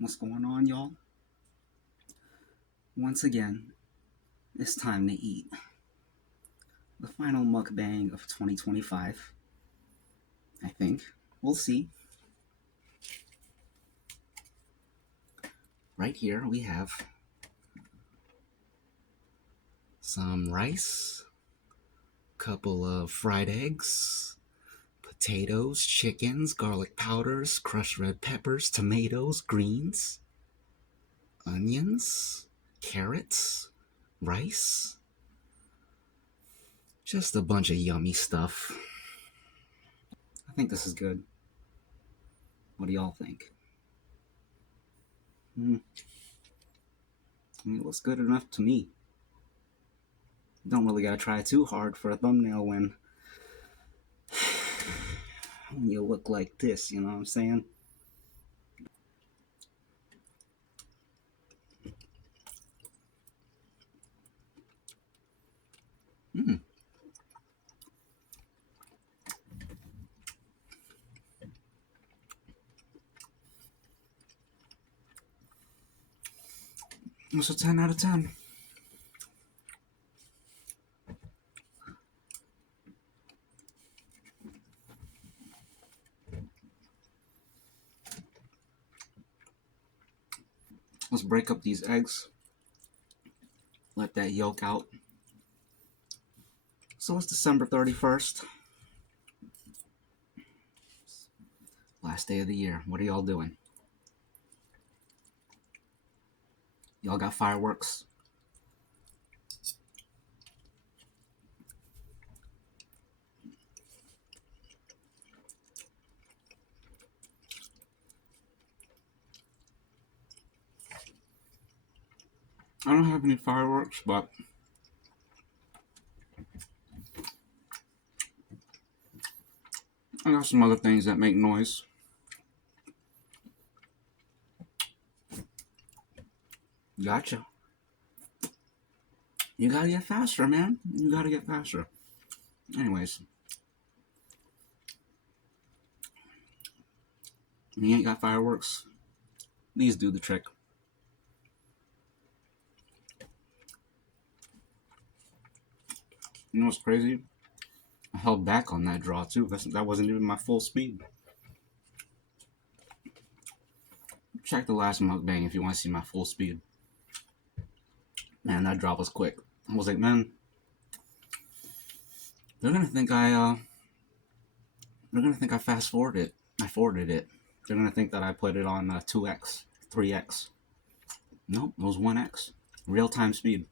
What's going on, y'all? Once again, it's time to eat. The final mukbang of 2025, I think. We'll see. Right here, we have some rice, couple of fried eggs, potatoes, chickens, garlic powders, crushed red peppers, tomatoes, greens, onions, carrots, rice. Just a bunch of yummy stuff. I think this is good. What do y'all think? I mean, it looks good enough to me. Don't really gotta try too hard for a thumbnail when you look like this, you know what I'm saying? Mm. It's a 10 out of 10. Let's break up these eggs. Let that yolk out. So it's December 31st. Last day of the year. What are y'all doing? Y'all got fireworks? I don't have any fireworks, but I got some other things that make noise. Gotcha. You gotta get faster, man. You gotta get faster. Anyways, you ain't got fireworks. These do the trick. You know what's crazy? I held back on that draw too. That wasn't even my full speed. Check the last mukbang if you want to see my full speed. Man, that drop was quick. I was like, man, they're gonna think I fast forwarded it. I forwarded it. They're gonna think that I put it on 2x, 3x. Nope, it was 1x. Real time speed.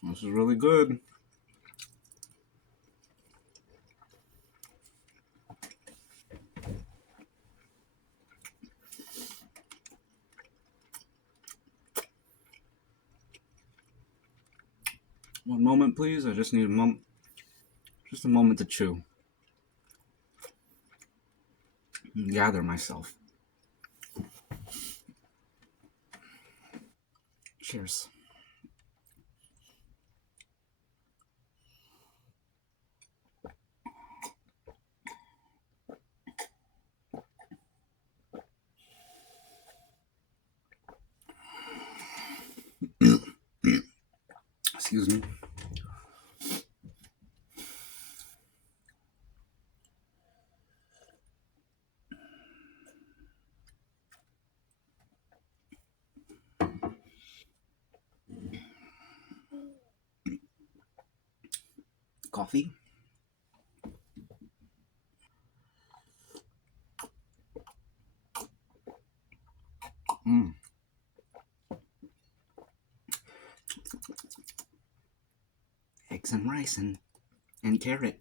This is really good. One moment, please. I just need a moment. Just a moment to chew. And gather myself. Cheers. Excuse me. Coffee. Mm. Eggs and rice and carrot.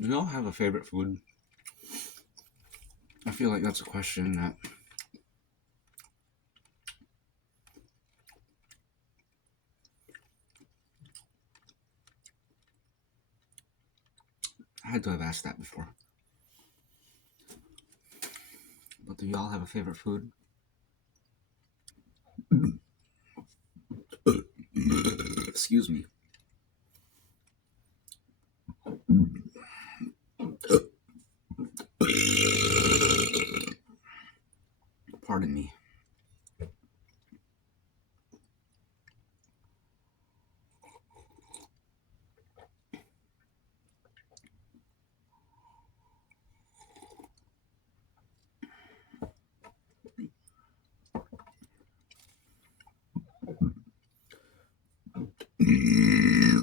Do y'all have a favorite food? I feel like that's a question that I had to have asked that before. But do y'all have a favorite food? Excuse me. Pardon me.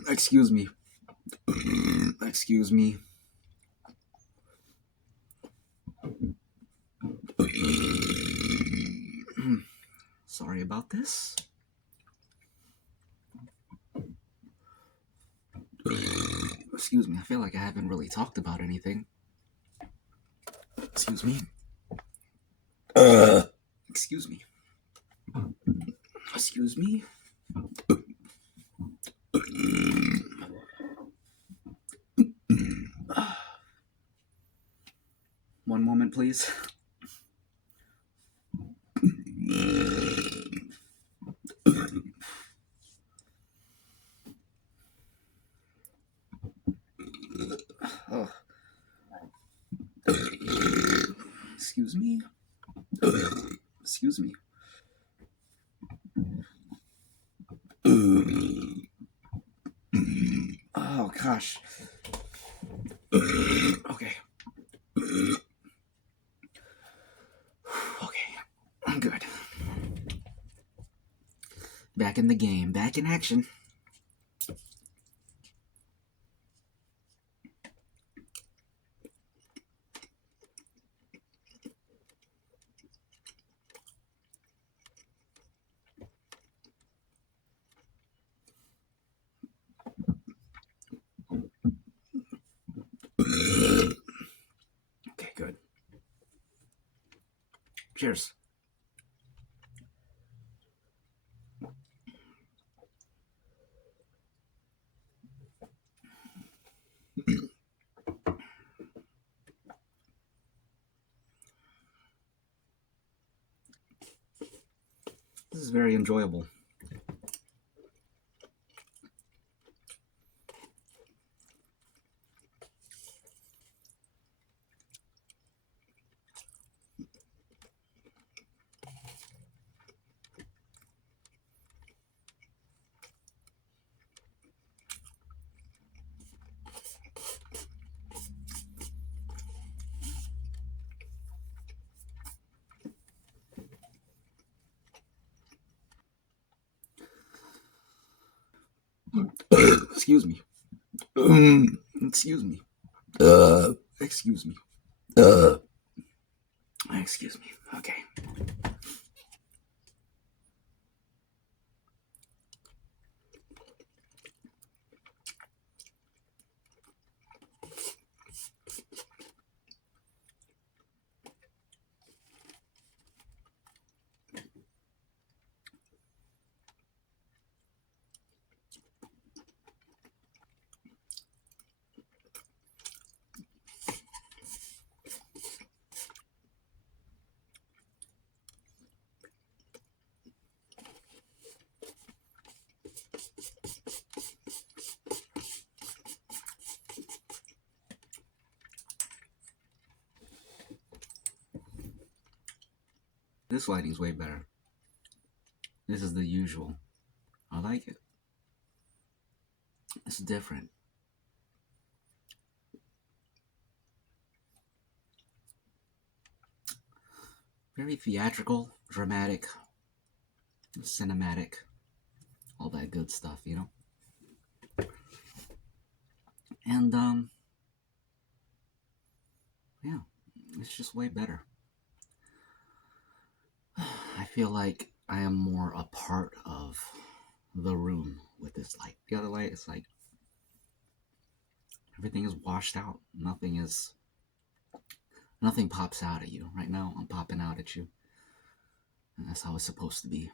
Excuse me. Excuse me. Sorry about this. Excuse me. I feel like I haven't really talked about anything. Excuse me. Excuse me. Excuse me. One moment, please. Oh. Excuse me. Excuse me. Oh, gosh. Okay. Okay. I'm good. Back in the game. Back in action. Okay, good. Cheers. This is very enjoyable. Excuse me. Excuse me. Excuse me. Excuse me. Okay. This lighting's way better. This is the usual. I like it. It's different. Very theatrical, dramatic, cinematic, all that good stuff, you know? And, yeah, it's just way better. I feel like I am more a part of the room with this light. The other light is like everything is washed out. Nothing pops out at you. Right now I'm popping out at you. And that's how it's supposed to be.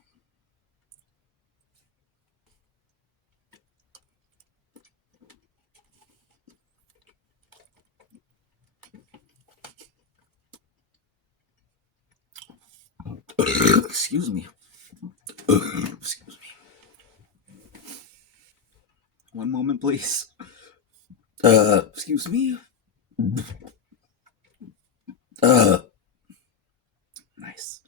Excuse me. Excuse me. One moment, please. Excuse me. Nice.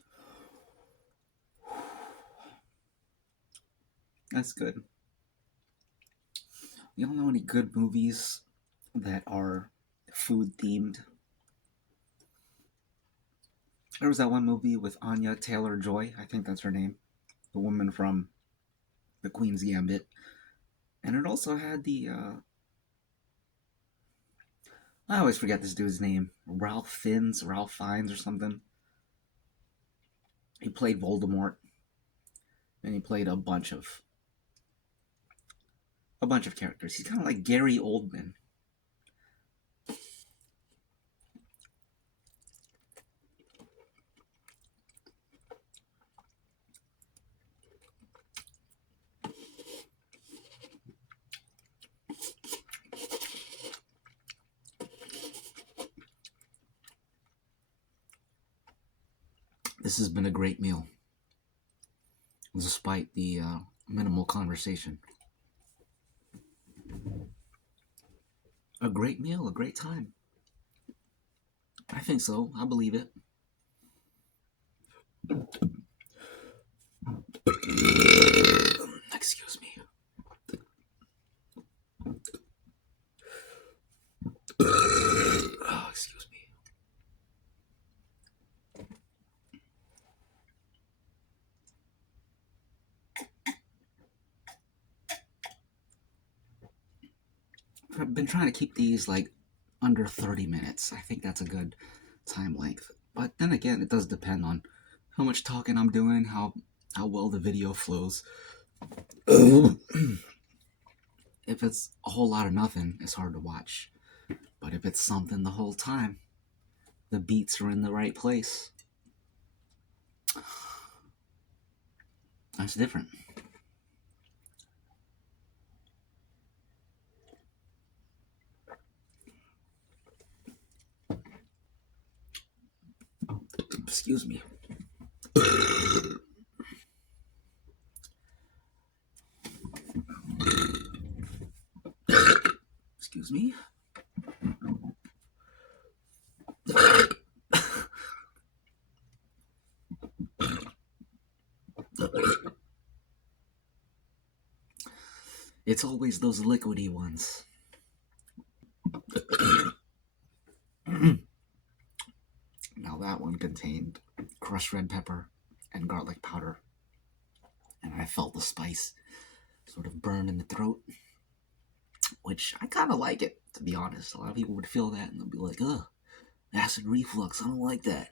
That's good. You don't know any good movies that are food themed? There was that one movie with Anya Taylor-Joy. I think that's her name. The woman from The Queen's Gambit. And it also had I always forget this dude's name. Ralph Fiennes or something. He played Voldemort. And he played a bunch of characters. He's kind of like Gary Oldman. This has been a great meal, despite the minimal conversation. A great meal, a great time. I think so. I believe it. Excuse me. Oh, excuse me. I've been trying to keep these like under 30 minutes. I think that's a good time length. But then again, it does depend on how much talking I'm doing, how well the video flows. If it's a whole lot of nothing, it's hard to watch. But if it's something the whole time, the beats are in the right place, that's different. Excuse me. Excuse me. It's always those liquidy ones. Now that one contained crushed red pepper and garlic powder. And I felt the spice sort of burn in the throat, which I kind of like it, to be honest. A lot of people would feel that and they'll be like, ugh, acid reflux, I don't like that.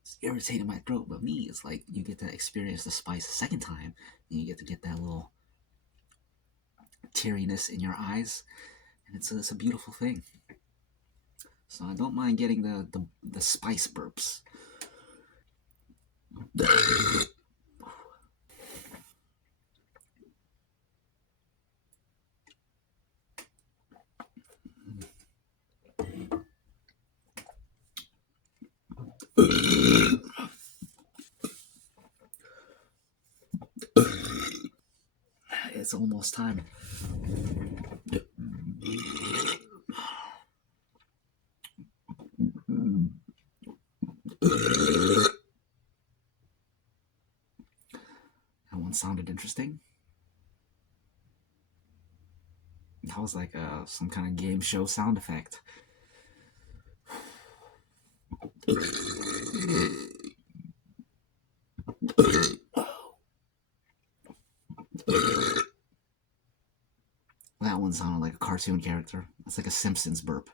It's irritating my throat. But me, it's like you get to experience the spice a second time and you get that little teariness in your eyes, and it's a beautiful thing. So I don't mind getting the spice burps. It's almost time. That one sounded interesting. That was like some kind of game show sound effect. That one sounded like a cartoon character. It's like a Simpsons burp.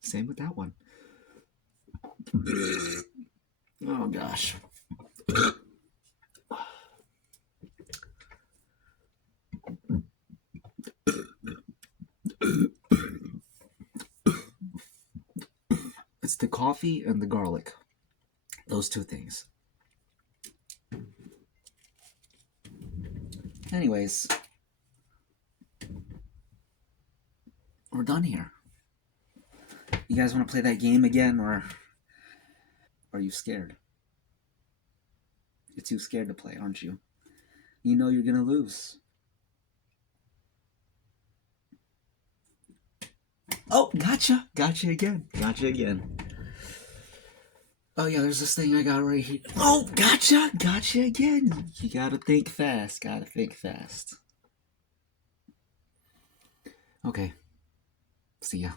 Same with that one. Oh gosh. It's the coffee and the garlic. Those two things. Anyways, we're done here. You guys want to play that game again, or are you scared? You're too scared to play, aren't you? You know you're gonna lose. Oh, gotcha. Gotcha again. Gotcha again. Oh, yeah, there's this thing I got right here. Oh, gotcha. Gotcha again. You gotta think fast. Gotta think fast. Okay. See ya.